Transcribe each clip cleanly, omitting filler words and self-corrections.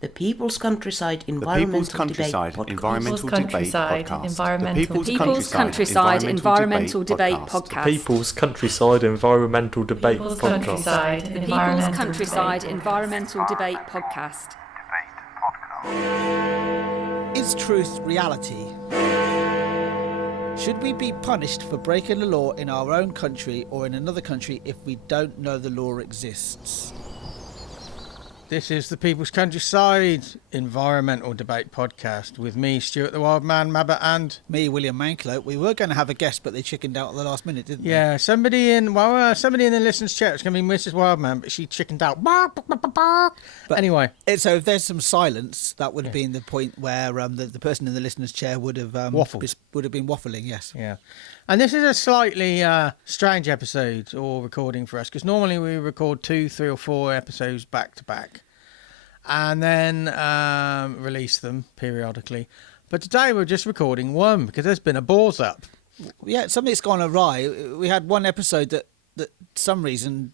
The People's Countryside The People's Environmental Debate Countryside Podcast. Environmental Debate Podcast. People's Countryside Environmental Debate Podcast. People's Countryside Environmental Debate People's Podcast. Countryside Environmental Debate Podcast. Is truth reality? Should we be punished for breaking the law in our own country or in another country if we don't know the law exists? This is the People's Countryside Environmental Debate Podcast with me, Stuart the Wildman, Mabbutt and... Me, William Mankelow. We were going to have a guest, but they chickened out at the last minute, didn't they? Yeah, somebody in the listeners' chat, it's going to be Mrs. Wildman, but she chickened out. But anyway. So if there's some silence, that would have been the point where the person in the listener's chair would have... waffled. Would have been waffling, yes. Yeah. And this is a slightly strange episode or recording for us, because normally we record 2, 3 or 4 episodes back to back and then release them periodically. But today we're just recording one because there's been a balls up. Yeah, something's gone awry. We had one episode that some reason,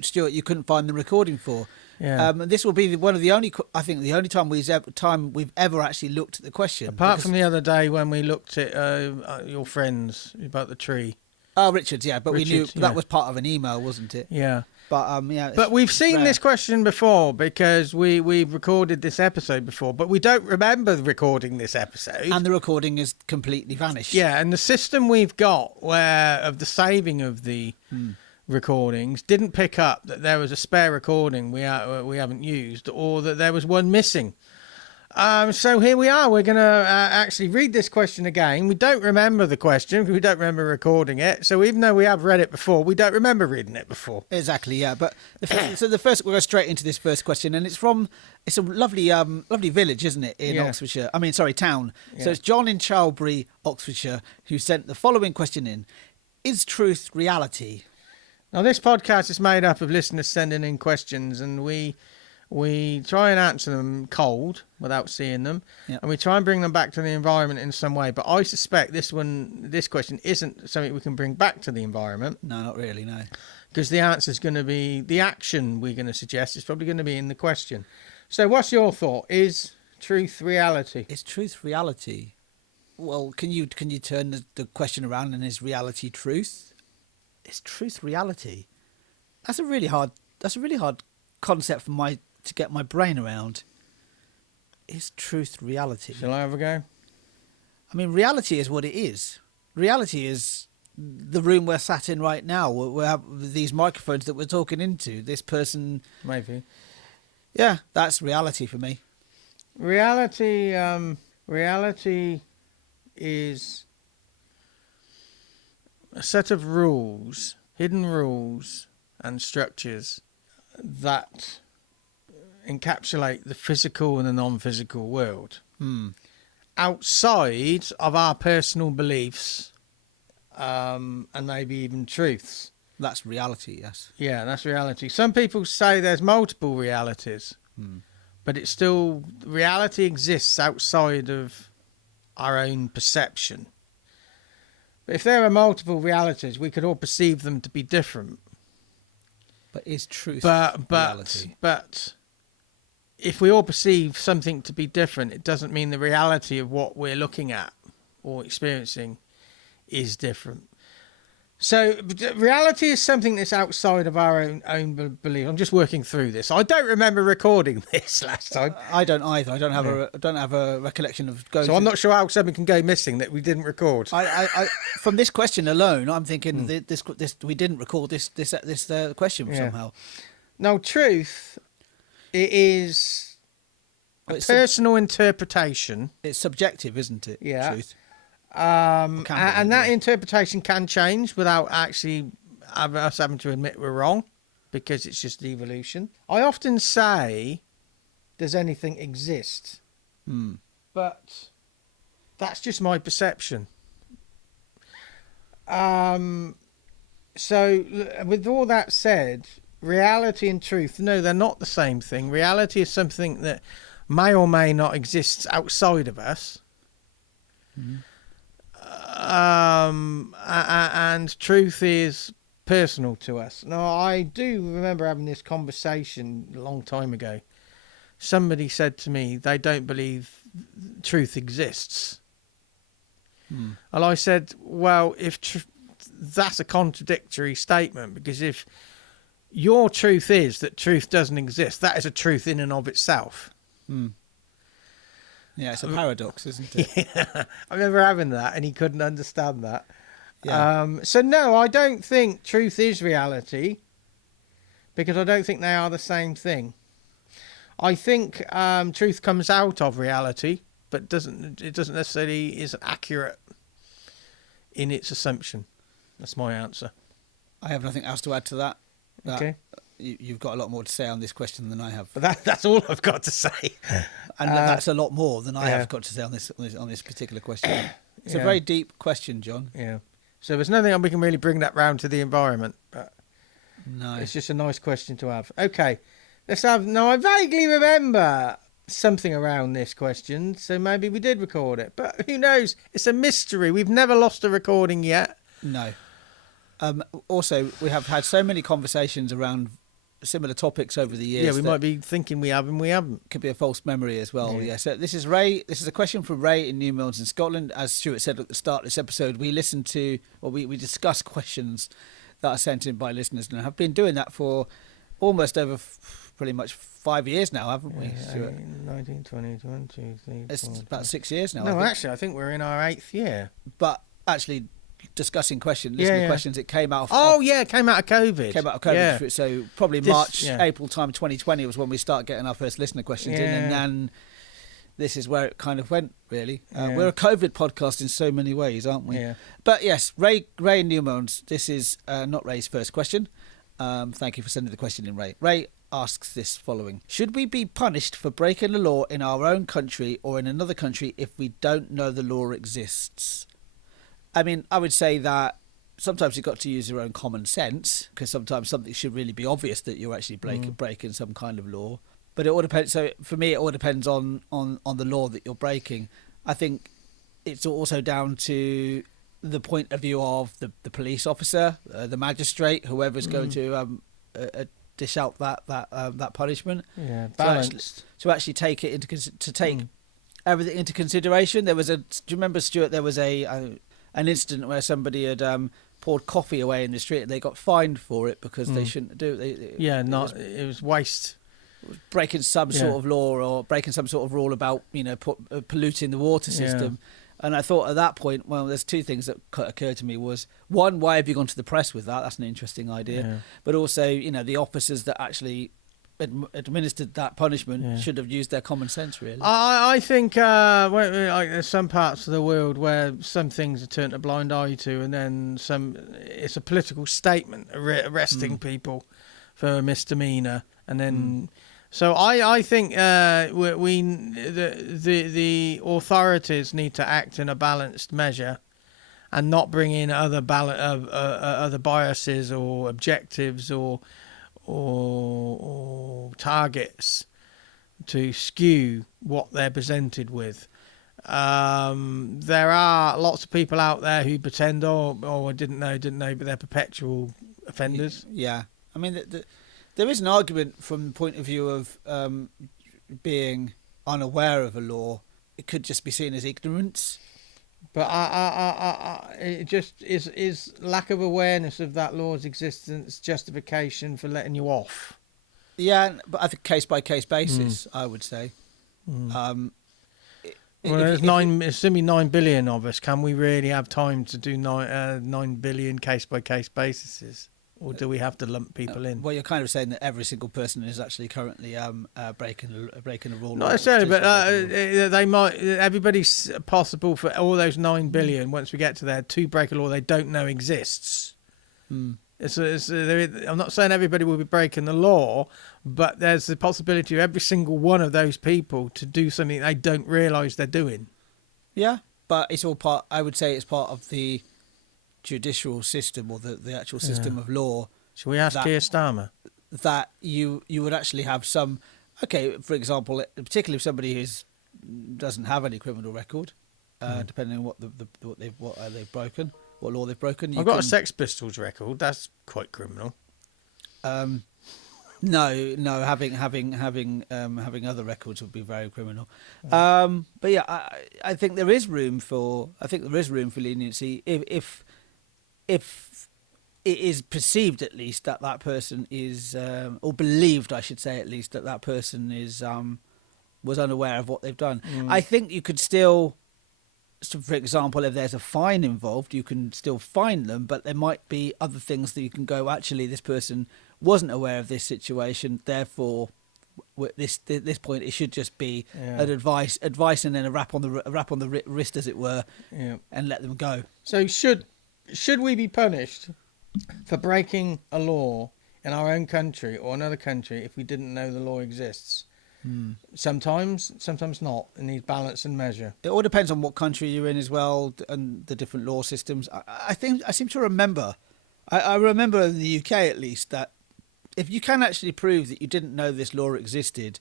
Stuart, you couldn't find the recording for. Yeah. This will be one of the only, I think, the only time we've ever actually looked at the question. Apart from the other day when we looked at your friends about the tree. Oh, Richard's, yeah, but Richard, we knew yeah. that was part of an email, wasn't it? Yeah. But yeah. But we've seen this question before because we've recorded this episode before, but we don't remember recording this episode. And the recording is completely vanished. Yeah, and the system we've got of the saving of the recordings didn't pick up that there was a spare recording we haven't used, or that there was one missing. So here we are. We're going to actually read this question again. We don't remember the question because we don't remember recording it. So even though we have read it before, we don't remember reading it before. Exactly, yeah. But we'll go straight into this first question, and it's a lovely village, isn't it, in Oxfordshire? I mean, sorry, town. Yeah. So it's John in Charlbury, Oxfordshire, who sent the following question in: is truth reality? Now, this podcast is made up of listeners sending in questions, and we try and answer them cold without seeing them, and we try and bring them back to the environment in some way. But I suspect this question isn't something we can bring back to the environment. No, not really, no. Because the answer is going to be, the action we're going to suggest is probably going to be in the question. So what's your thought? Is truth reality? Is truth reality? Well, can you turn the question around, and is reality truth? Is truth reality? That's a really hard concept to get my brain around. Is truth reality? Shall I have a go? I mean, reality is what it is. Reality is the room we're sat in right now. We have these microphones that we're talking into. This person... Maybe. Yeah, that's reality for me. Reality is a set of rules, hidden rules and structures that encapsulate the physical and the non-physical world. Outside of our personal beliefs and maybe even truths. That's reality, yes. Yeah, that's reality. Some people say there's multiple realities, but it's still, reality exists outside of our own perception. But if there are multiple realities, we could all perceive them to be different. But is truth reality? But if we all perceive something to be different, it doesn't mean the reality of what we're looking at or experiencing is different. So reality is something that's outside of our own belief. I'm just working through this. I don't remember recording this last time. I don't either. I don't have a recollection of going. So I'm not sure how something can go missing that we didn't record. I from this question alone, I'm thinking this we didn't record this question somehow. Now, truth, it is a personal interpretation. It's subjective, isn't it? Yeah. Truth. And that interpretation can change without actually us having to admit we're wrong, because it's just evolution. I often say, does anything exist? But that's just my perception. So with all that said, reality and truth, no, they're not the same thing. Reality is something that may or may not exist outside of us. And truth is personal to us. Now, I do remember having this conversation a long time ago somebody said to me they don't believe truth exists. And I said, well, that's a contradictory statement, because if your truth is that truth doesn't exist, that is a truth in and of itself. Yeah, it's a paradox, isn't it? Yeah, I remember having that, and he couldn't understand that. Yeah. So no, I don't think truth is reality, because I don't think they are the same thing. I think truth comes out of reality, but it doesn't necessarily is accurate in its assumption. That's my answer. I have nothing else to add to that. Okay. You've got a lot more to say on this question than I have. But that's all I've got to say. And that's a lot more than I have got to say on this particular question. It's a very deep question, John. Yeah. So there's nothing we can really bring that round to the environment, but no, it's just a nice question to have. Okay. Now I vaguely remember something around this question, so maybe we did record it, but who knows? It's a mystery. We've never lost a recording yet. No. Also, we have had so many conversations around similar topics over the years. Yeah, we might be thinking we have and we haven't. Could be a false memory as well. Yeah. So this is Ray. This is a question from Ray in New Mills in Scotland. As Stuart said at the start of this episode, we discuss questions that are sent in by listeners, and have been doing that for almost over pretty much 5 years now, haven't we, Stuart? 19, 20, 22, 23, It's 24. about 6 years now. No, actually, I think we're in our 8th year. But actually, discussing questions, listening to questions, it came out of... it came out of COVID. Came out of COVID. Yeah. So probably March, April time 2020 was when we started getting our first listener questions in, and then this is where it kind of went, really. We're a COVID podcast in so many ways, aren't we? Yeah. But yes, Ray Newmans, this is not Ray's first question. Thank you for sending the question in, Ray. Ray asks this following: should we be punished for breaking the law in our own country or in another country if we don't know the law exists? I mean, I would say that sometimes you've got to use your own common sense, because sometimes something should really be obvious that you're actually breaking some kind of law. But it all depends. So for me, it all depends on the law that you're breaking. I think it's also down to the point of view of the police officer, the magistrate, whoever's going to dish out that punishment. Yeah, balanced. To actually take it take everything into consideration. Do you remember, Stuart? There was an incident where somebody had poured coffee away in the street, and they got fined for it because they shouldn't do it. It was waste. Breaking some sort of law, or breaking some sort of rule about polluting the water system. And I thought at that point, well, there's two things that occurred to me. Was one, why have you gone to the press with that? That's an interesting idea. But also, the officers that actually administered that punishment should have used their common sense, really. I think there's some parts of the world where some things are turned a blind eye to, and then it's a political statement arresting people for a misdemeanor, and then so I think the authorities need to act in a balanced measure and not bring in other biases or objectives or targets to skew what they're presented with. There are lots of people out there who pretend, I didn't know, but they're perpetual offenders. Yeah. I mean, there is an argument from the point of view of being unaware of a law. It could just be seen as ignorance. But it just is lack of awareness of that law's existence justification for letting you off. Yeah, but I think case by case basis, I would say. There's assuming 9 billion of us. Can we really have time to do 9 billion case by case basis? Or do we have to lump people in? Well, you're kind of saying that every single person is actually currently breaking a rule. Not necessarily, but they might. Everybody's possible for all those 9 billion. Once we get to there, to break a law they don't know exists. I'm not saying everybody will be breaking the law, but there's the possibility of every single one of those people to do something they don't realise they're doing. Yeah, but it's all part. I would say it's part of the judicial system, or the actual system of law. Shall we ask Keir Starmer? That you would actually have some, for example, particularly if somebody doesn't have any criminal record, depending on what they've broken, what law they've broken. I've got a Sex Pistols record. That's quite criminal. No, having other records would be very criminal. But yeah, I think there is room for leniency if it is perceived at least that person is or believed, I should say at least, that person is was unaware of what they've done. I think you could still, so for example, if there's a fine involved, you can still fine them, but there might be other things that you can go, actually, this person wasn't aware of this situation, therefore, this point, it should just be an advice, and then a rap on the wrist, as it were, and let them go. So should we be punished for breaking a law in our own country or another country if we didn't know the law exists? Sometimes not. It needs balance and measure. It all depends on what country you're in as well, and the different law systems. I seem to remember, I remember in the UK at least, that if you can actually prove that you didn't know this law existed,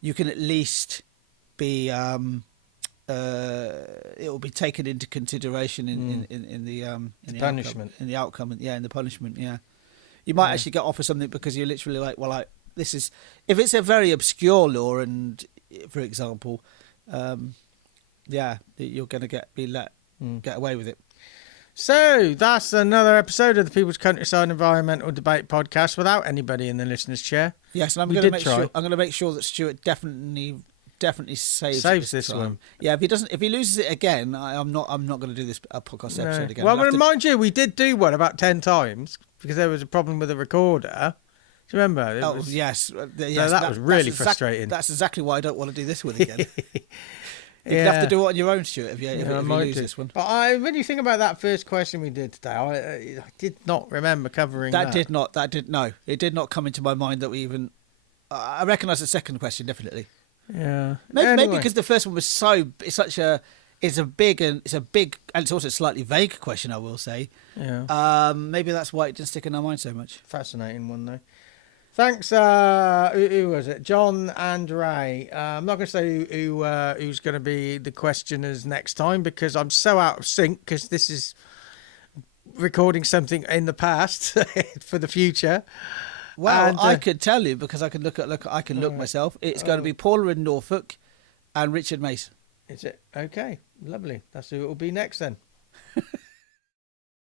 you can at least be it will be taken into consideration in the punishment, in the outcome, in the punishment. Yeah, you might actually get offered something because you're literally like, well, this is, if it's a very obscure law, and for example, you're going to get away with it. So that's another episode of the People's Countryside Environmental Debate Podcast without anybody in the listener's chair. Yes, and I'm going to make sure that Stuart definitely saves this one. Yeah, if he loses it again, I'm not going to do this podcast episode again. Well, mind you, we did do one about 10 times because there was a problem with the recorder. Do you remember? Yes. That was really frustrating. That's exactly why I don't want to do this one again. You'd have to do it on your own, Stuart, if you lose this one. But when you think about that first question we did today, I did not remember covering that. It did not come into my mind that we even... I recognise the second question, definitely. Yeah. Maybe because the first one was it's a big and it's also a slightly vague question, I will say. Yeah. Maybe that's why it didn't stick in our mind so much. Fascinating one, though. Thanks, who was it? John and Ray. I'm not going to say who's going to be the questioners next time because I'm so out of sync because this is recording something in the past for the future. Well, and, I could tell you because I can look myself. It's going to be Paula in Norfolk and Richard Mason. Is it? Okay, lovely. That's who it will be next then.